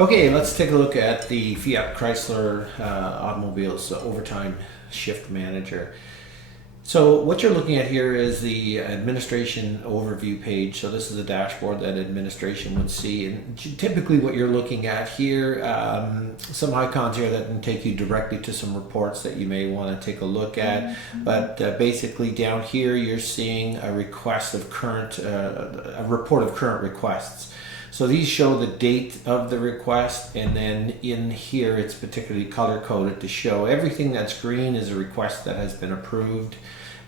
Okay, let's take a look at the Fiat Chrysler Automobiles Overtime Shift Manager. So what you're looking at here is the administration overview page. So this is a dashboard that administration would see, and typically what you're looking at here, some icons here that can take you directly to some reports that you may want to take a look at. But basically down here you're seeing a request of current, a report of current requests. So these show the date of the request, and then in here it's particularly color coded to show everything that's green is a request that has been approved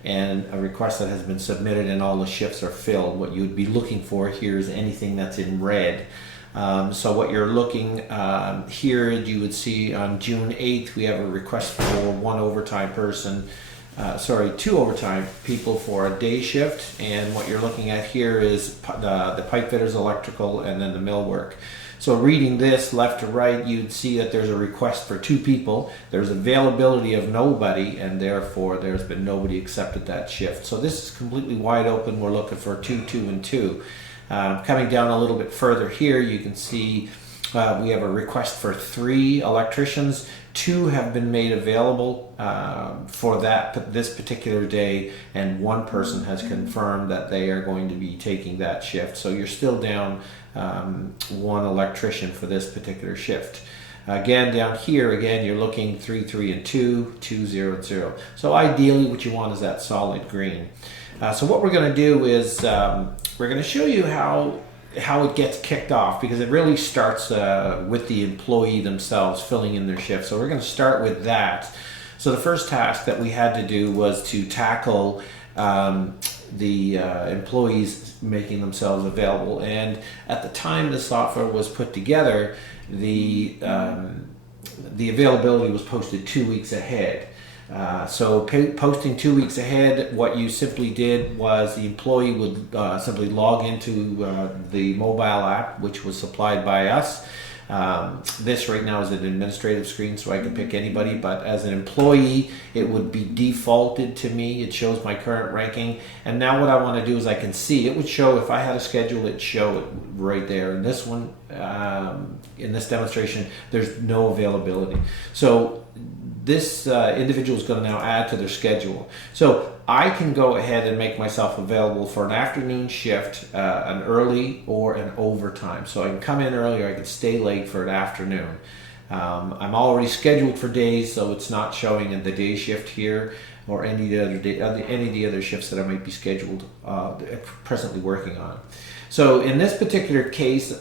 and a request that has been submitted and all the shifts are filled. What you would be looking for here is anything that's in red. So what you're looking here, you would see on June 8th we have a request for two overtime people for a day shift, and what you're looking at here is the pipe fitters, electrical, and then the millwork. So reading this left to right, you'd see that there's a request for 2 people. There's availability of nobody, and therefore there's been nobody accepted that shift. So this is completely wide open. We're looking for 2, 2, and 2. Coming down a little bit further here, you can see we have a request for 3 electricians. 2 have been made available for this particular day, and 1 person has confirmed that they are going to be taking that shift. So you're still down 1 electrician for this particular shift. Again, down here, you're looking 3, 3, and 2, 2, 0, 0. So ideally what you want is that solid green. So what we're going to do is we're going to show you how it gets kicked off, because it really starts with the employee themselves filling in their shift. So we're going to start with that. So the first task that we had to do was to tackle the employees making themselves available, and at the time the software was put together, the availability was posted 2 weeks ahead. So posting 2 weeks ahead, what you simply did was the employee would simply log into the mobile app, which was supplied by us. This right now is an administrative screen, so I can pick anybody, but as an employee it would be defaulted to me. It shows my current ranking, and now what I want to do is I can see, it would show, if I had a schedule, it'd show it right there. In this one, in this demonstration, there's no availability. So this individual is going to now add to their schedule. So I can go ahead and make myself available for an afternoon shift, an early or an overtime. So I can come in early, or I can stay late for an afternoon. I'm already scheduled for days, so it's not showing in the day shift here or any of the other shifts that I might be scheduled presently working on. So in this particular case,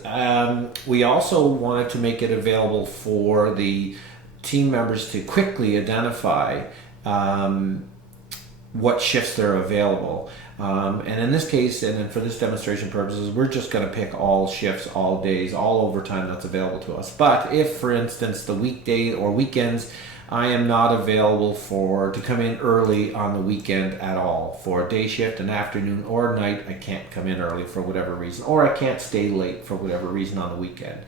we also wanted to make it available for the team members to quickly identify what shifts they're available. And in this case, and then for this demonstration purposes, we're just going to pick all shifts, all days, all overtime that's available to us. But if, for instance, the weekday or weekends, I am not available to come in early on the weekend at all. For a day shift, an afternoon, or a night, I can't come in early for whatever reason, or I can't stay late for whatever reason on the weekend.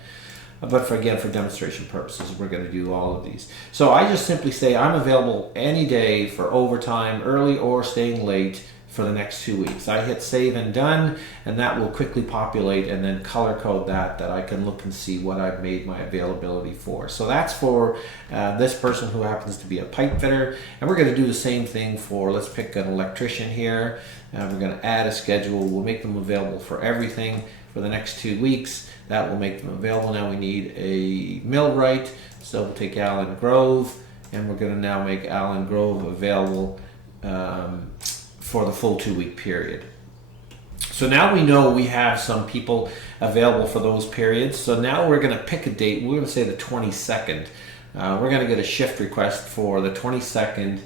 But for demonstration purposes, we're going to do all of these. So I just simply say I'm available any day for overtime, early or staying late, for the next 2 weeks. I hit save and done, and that will quickly populate and then color code that I can look and see what I've made my availability for. So that's for this person who happens to be a pipe fitter, and we're going to do the same thing for, let's pick an electrician here. We're going to add a schedule. We'll make them available for everything for the next 2 weeks. That will make them available. Now we need a millwright, so we'll take Allen Grove, and we're going to now make Allen Grove available for the full 2 week period. So now we know we have some people available for those periods. So now we're going to pick a date. We're going to say the 22nd. We're going to get a shift request for the 22nd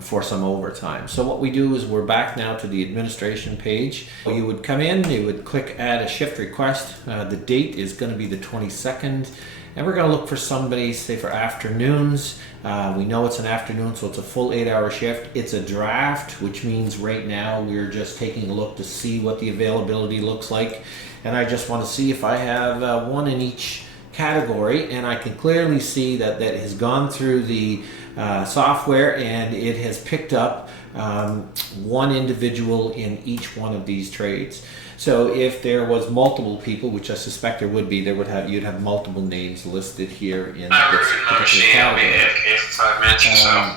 for some overtime. So what we do is we're back now to the administration page. You would come in, you would click add a shift request. The date is going to be the 22nd. And we're going to look for somebody, say for afternoons. We know it's an afternoon, so it's a full 8-hour shift. It's a draft, which means right now we're just taking a look to see what the availability looks like. And I just want to see if I have one in each category, and I can clearly see that has gone through the software, and it has picked up one individual in each one of these trades. So if there was multiple people, which I suspect there would be, you'd have multiple names listed here in this particular category. If I mention so.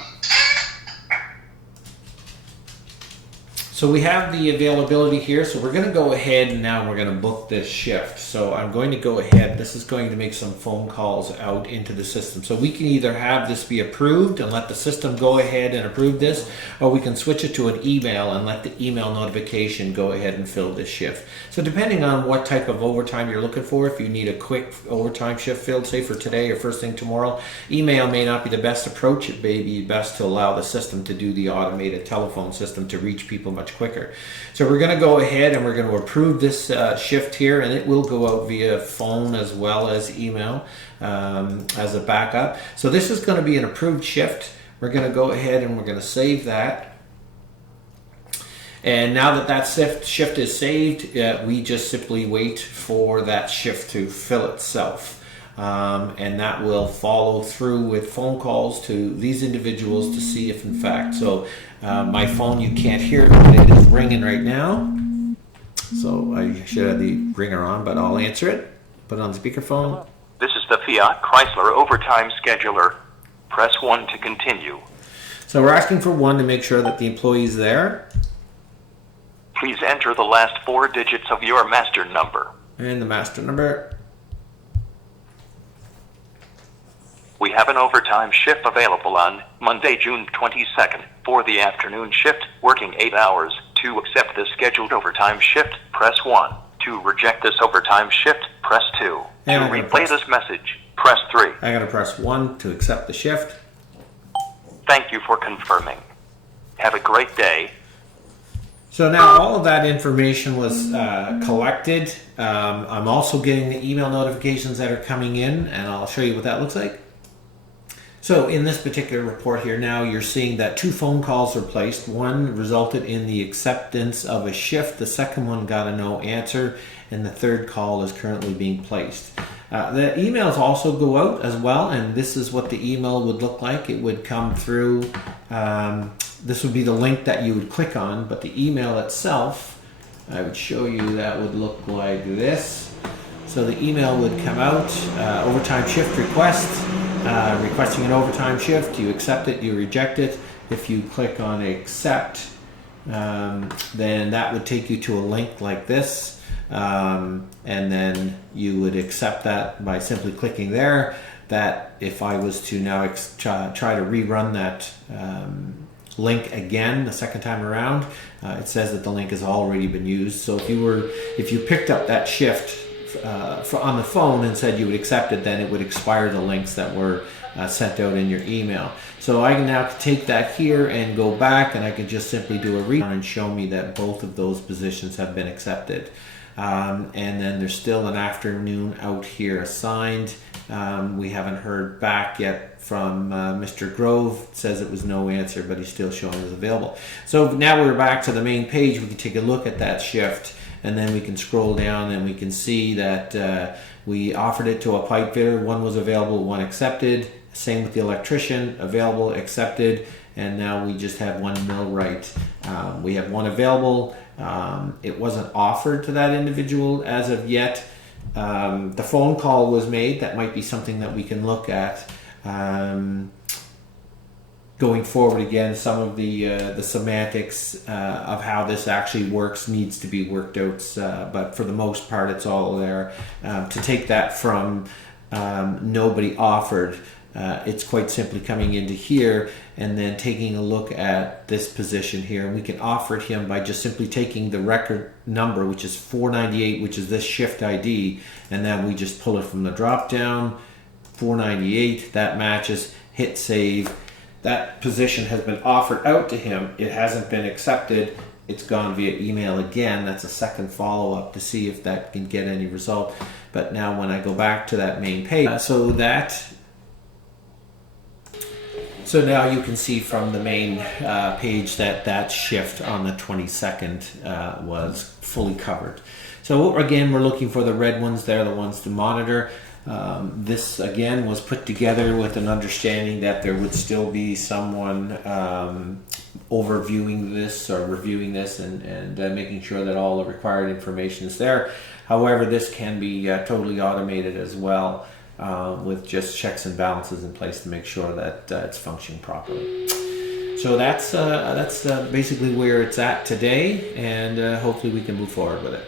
So we have the availability here, so we're going to go ahead and now we're going to book this shift. So I'm going to go ahead, this is going to make some phone calls out into the system. So we can either have this be approved and let the system go ahead and approve this, or we can switch it to an email and let the email notification go ahead and fill this shift. So depending on what type of overtime you're looking for, if you need a quick overtime shift filled, say for today or first thing tomorrow, email may not be the best approach. It may be best to allow the system to do the automated telephone system to reach people much quicker. So we're going to go ahead and we're going to approve this shift here, and it will go out via phone as well as email as a backup. So this is going to be an approved shift. We're going to go ahead and we're going to save that. And now that that shift is saved, we just simply wait for that shift to fill itself. And that will follow through with phone calls to these individuals to see if in fact, so my phone, you can't hear it, but it is ringing right now. So I should have the ringer on, but I'll answer it. Put it on speakerphone. This is the Fiat Chrysler Overtime Scheduler. Press 1 to continue. So we're asking for 1 to make sure that the employee's there. Please enter the last 4 digits of your master number. And the master number. We have an overtime shift available on Monday, June 22nd for the afternoon shift, working 8 hours. To accept this scheduled overtime shift, press 1. To reject this overtime shift, press 2. To replay this message, press 3. I gotta press 1 to accept the shift. Thank you for confirming. Have a great day. So now all of that information was collected. I'm also getting the email notifications that are coming in, and I'll show you what that looks like. So in this particular report here now, you're seeing that 2 phone calls were placed. One resulted in the acceptance of a shift. The second one got a no answer, and the third call is currently being placed. The emails also go out as well, and this is what the email would look like. It would come through, this would be the link that you would click on, but the email itself, I would show you, that would look like this. So the email would come out, overtime shift request, requesting an overtime shift. You accept it, you reject it. If you click on accept, then that would take you to a link like this, and then you would accept that by simply clicking there. That if I was to now try to rerun that link again the second time around, it says that the link has already been used. So if you picked up that shift on the phone and said you would accept it, then it would expire the links that were sent out in your email. So I can now take that here and go back, and I can just simply do a read and show me that both of those positions have been accepted. And then there's still an afternoon out here assigned. We haven't heard back yet from Mr. Grove. It says it was no answer, but he's still showing as available. So now we're back to the main page. We can take a look at that shift, and then we can scroll down and we can see that we offered it to a pipe fitter. 1 was available, 1 accepted. Same with the electrician, available, accepted, and now we just have 1 millwright. We have 1 available. It wasn't offered to that individual as of yet. The phone call was made. That might be something that we can look at. Going forward, again, some of the semantics of how this actually works needs to be worked out, but for the most part it's all there. To take that from nobody offered, it's quite simply coming into here and then taking a look at this position here, and we can offer it him by just simply taking the record number, which is 498, which is this shift ID, and then we just pull it from the drop down. 498, that matches, hit save. That position has been offered out to him. It hasn't been accepted. It's gone via email again. That's a second follow-up to see if that can get any result. But now when I go back to that main page, so now you can see from the main page that that shift on the 22nd was fully covered. So again, we're looking for the red ones there, the ones to monitor. This again was put together with an understanding that there would still be someone overviewing this or reviewing this and making sure that all the required information is there. However, this can be totally automated as well, with just checks and balances in place to make sure that it's functioning properly. So that's basically where it's at today, and hopefully we can move forward with it.